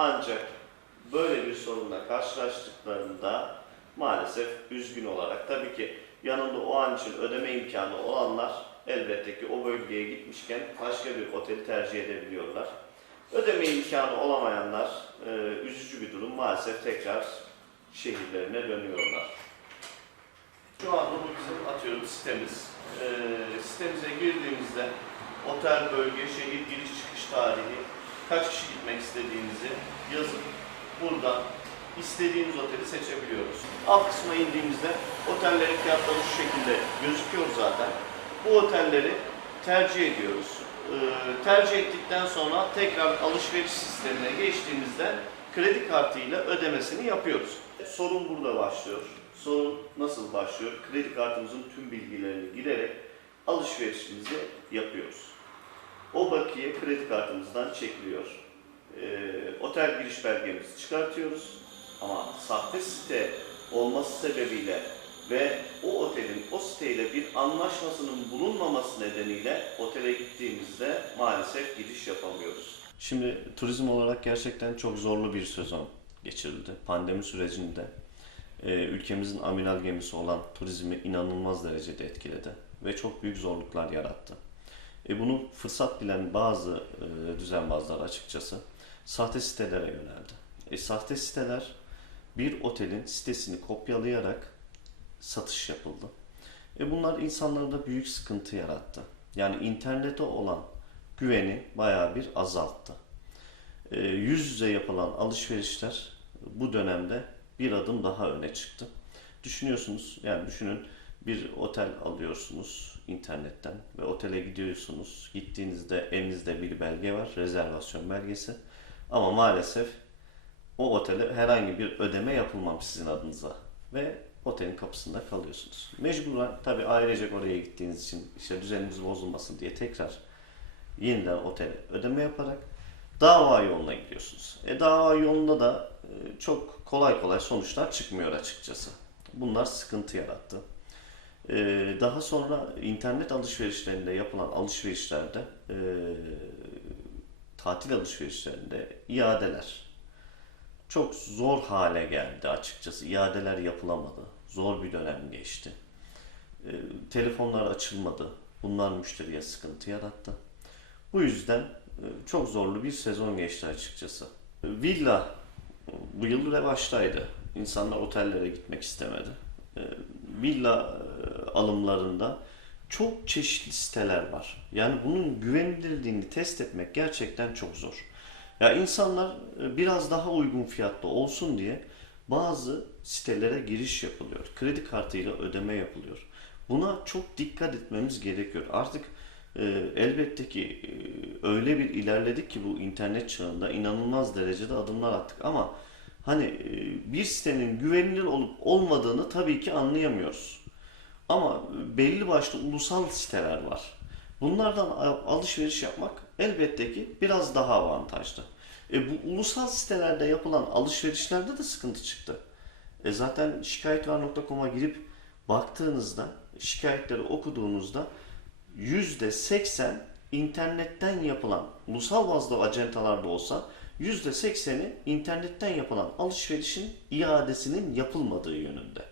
Ancak böyle bir sorunla karşılaştıklarında maalesef üzgün olarak tabii ki yanında o an için ödeme imkanı olanlar elbette ki o bölgeye gitmişken başka bir oteli tercih edebiliyorlar. Ödeme imkanı olamayanlar e, üzücü bir durum maalesef tekrar şehirlerine dönüyorlar. Şu anda bu bizim atıyorum sitemiz. E, sitemize girdiğimizde otel, bölge, şehir giriş çıkış tarihi, kaç kişi gitmek istediğinizi yazıp buradan istediğimiz oteli seçebiliyoruz. Alt kısma indiğimizde otellerin fiyatları şu şekilde gözüküyor zaten. Bu otelleri tercih ediyoruz. Ee, tercih ettikten sonra tekrar alışveriş sistemine geçtiğimizde kredi kartıyla ödemesini yapıyoruz. Sorun burada başlıyor. Sorun nasıl başlıyor? Kredi kartımızın tüm bilgilerini girerek alışverişimizi yapıyoruz. O bakiye kredi kartımızdan çekiliyor. Ee, otel giriş belgemizi çıkartıyoruz. Ama sahte site olması sebebiyle ve o otelin o siteyle bir anlaşmasının bulunmaması nedeniyle otele gittiğimizde maalesef giriş yapamıyoruz. Şimdi turizm olarak gerçekten çok zorlu bir sezon geçirildi. Pandemi sürecinde e, ülkemizin amiral gemisi olan turizmi inanılmaz derecede etkiledi ve çok büyük zorluklar yarattı. E, bunu fırsat bilen bazı e, düzenbazlar açıkçası sahte sitelere yöneldi. E, sahte siteler bir otelin sitesini kopyalayarak satış yapıldı. E, bunlar insanlarda büyük sıkıntı yarattı. Yani internete olan güveni bayağı bir azalttı. E, yüz yüze yapılan alışverişler bu dönemde bir adım daha öne çıktı. Düşünüyorsunuz, yani düşünün bir otel alıyorsunuz internetten ve otele gidiyorsunuz. Gittiğinizde elinizde bir belge var, rezervasyon belgesi. Ama maalesef o otele herhangi bir ödeme yapılmamış sizin adınıza ve otelin kapısında kalıyorsunuz. Mecburen tabi ailecek oraya gittiğiniz için işte düzeniniz bozulmasın diye tekrar yeniden otele ödeme yaparak dava yoluna gidiyorsunuz. E dava yolunda da e, çok kolay kolay sonuçlar çıkmıyor açıkçası. Bunlar sıkıntı yarattı. E, daha sonra internet alışverişlerinde yapılan alışverişlerde e, tatil alışverişlerinde iadeler çok zor hale geldi açıkçası. İadeler yapılamadı. Zor bir dönem geçti. E, telefonlar açılmadı. Bunlar müşteriye sıkıntı yarattı. Bu yüzden e, çok zorlu bir sezon geçti açıkçası. Villa bu yıl revaçtaydı. İnsanlar otellere gitmek istemedi. E, Villa e, alımlarında çok çeşitli siteler var. Yani bunun güvenilirliğini test etmek gerçekten çok zor. Ya insanlar e, biraz daha uygun fiyatlı olsun diye bazı sitelere giriş yapılıyor. Kredi kartıyla ödeme yapılıyor. Buna çok dikkat etmemiz gerekiyor. Artık e, elbette ki e, öyle bir ilerledik ki bu internet çağında inanılmaz derecede adımlar attık ama hani e, bir sitenin güvenilir olup olmadığını tabii ki anlayamıyoruz. Ama belli başlı ulusal siteler var. Bunlardan alışveriş yapmak elbette ki biraz daha avantajlı. E bu ulusal sitelerde yapılan alışverişlerde de sıkıntı çıktı. E zaten şikayetvar.com'a girip baktığınızda, şikayetleri okuduğunuzda %80 internetten yapılan, ulusal bazda acentalarda olsa %80'i internetten yapılan alışverişin iadesinin yapılmadığı yönünde.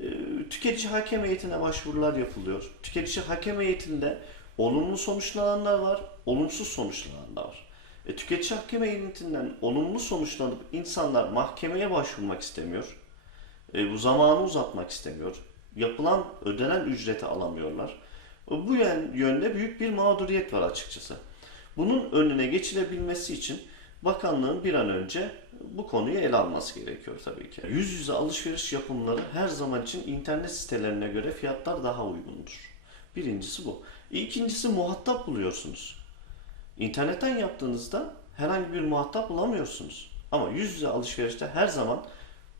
E, tüketici hakem heyetine başvurular yapılıyor. Tüketici hakem heyetinde olumlu sonuçlananlar var, olumsuz sonuçlananlar var. E, tüketici hakem heyetinden olumlu sonuçlanıp insanlar mahkemeye başvurmak istemiyor. E, bu zamanı uzatmak istemiyor. Yapılan ödenen ücreti alamıyorlar. E, Bu yön- yönde büyük bir mağduriyet var açıkçası. Bunun önüne geçilebilmesi için bakanlığın bir an önce bu konuyu ele alması gerekiyor tabii ki. Yüz yüze alışveriş yapımları her zaman için internet sitelerine göre fiyatlar daha uygundur. Birincisi bu. İkincisi muhatap buluyorsunuz. İnternetten yaptığınızda herhangi bir muhatap bulamıyorsunuz. Ama yüz yüze alışverişte her zaman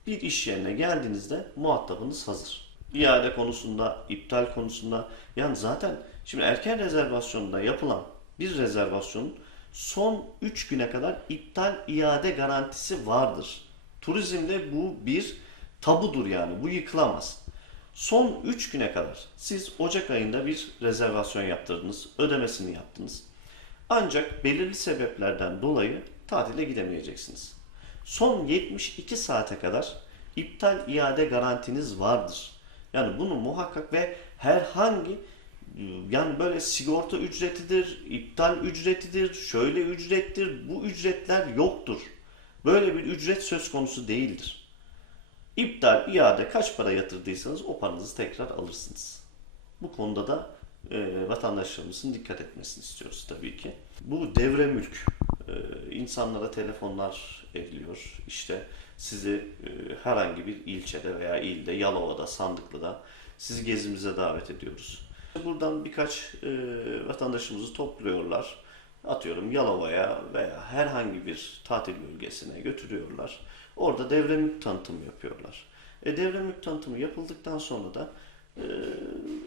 bir iş yerine geldiğinizde muhatabınız hazır. İade konusunda, iptal konusunda yani zaten şimdi erken rezervasyonda yapılan bir rezervasyonun son 3 güne kadar iptal iade garantisi vardır. Turizmde bu bir tabudur yani bu yıkılamaz. Son 3 güne kadar siz Ocak ayında bir rezervasyon yaptırdınız, ödemesini yaptınız. Ancak belirli sebeplerden dolayı tatile gidemeyeceksiniz. Son 72 saate kadar iptal iade garantiniz vardır. Yani bunu muhakkak ve herhangi yani böyle sigorta ücretidir, iptal ücretidir, şöyle ücrettir, bu ücretler yoktur. Böyle bir ücret söz konusu değildir. İptal, iade kaç para yatırdıysanız o paranızı tekrar alırsınız. Bu konuda da e, vatandaşlarımızın dikkat etmesini istiyoruz tabii ki. Bu devre mülk. E, insanlara telefonlar ediliyor. İşte sizi e, herhangi bir ilçede veya ilde, Yalova'da, Sandıklı'da sizi gezimize davet ediyoruz. Buradan birkaç e, vatandaşımızı topluyorlar. Atıyorum Yalova'ya veya herhangi bir tatil bölgesine götürüyorlar. Orada devre mülk tanıtımı yapıyorlar. E, devre mülk tanıtımı yapıldıktan sonra da e,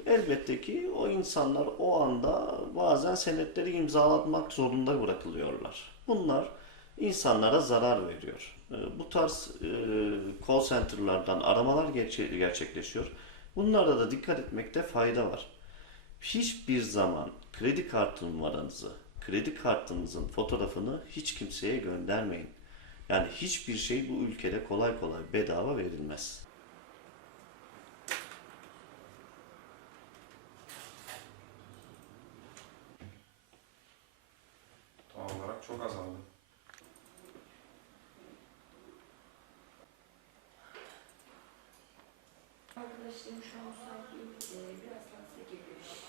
elbette ki o insanlar o anda bazen senetleri imzalatmak zorunda bırakılıyorlar. Bunlar insanlara zarar veriyor. E, bu tarz e, call center'lardan aramalar gerçe- gerçekleşiyor. Bunlara da dikkat etmekte fayda var. Hiçbir zaman kredi kartı numaranızı, kredi kartınızın fotoğrafını hiç kimseye göndermeyin. Yani hiçbir şey bu ülkede kolay kolay bedava verilmez. Doğal olarak çok azaldı. Arkadaşlarım şu an. Ee, Birazdan size geliyor.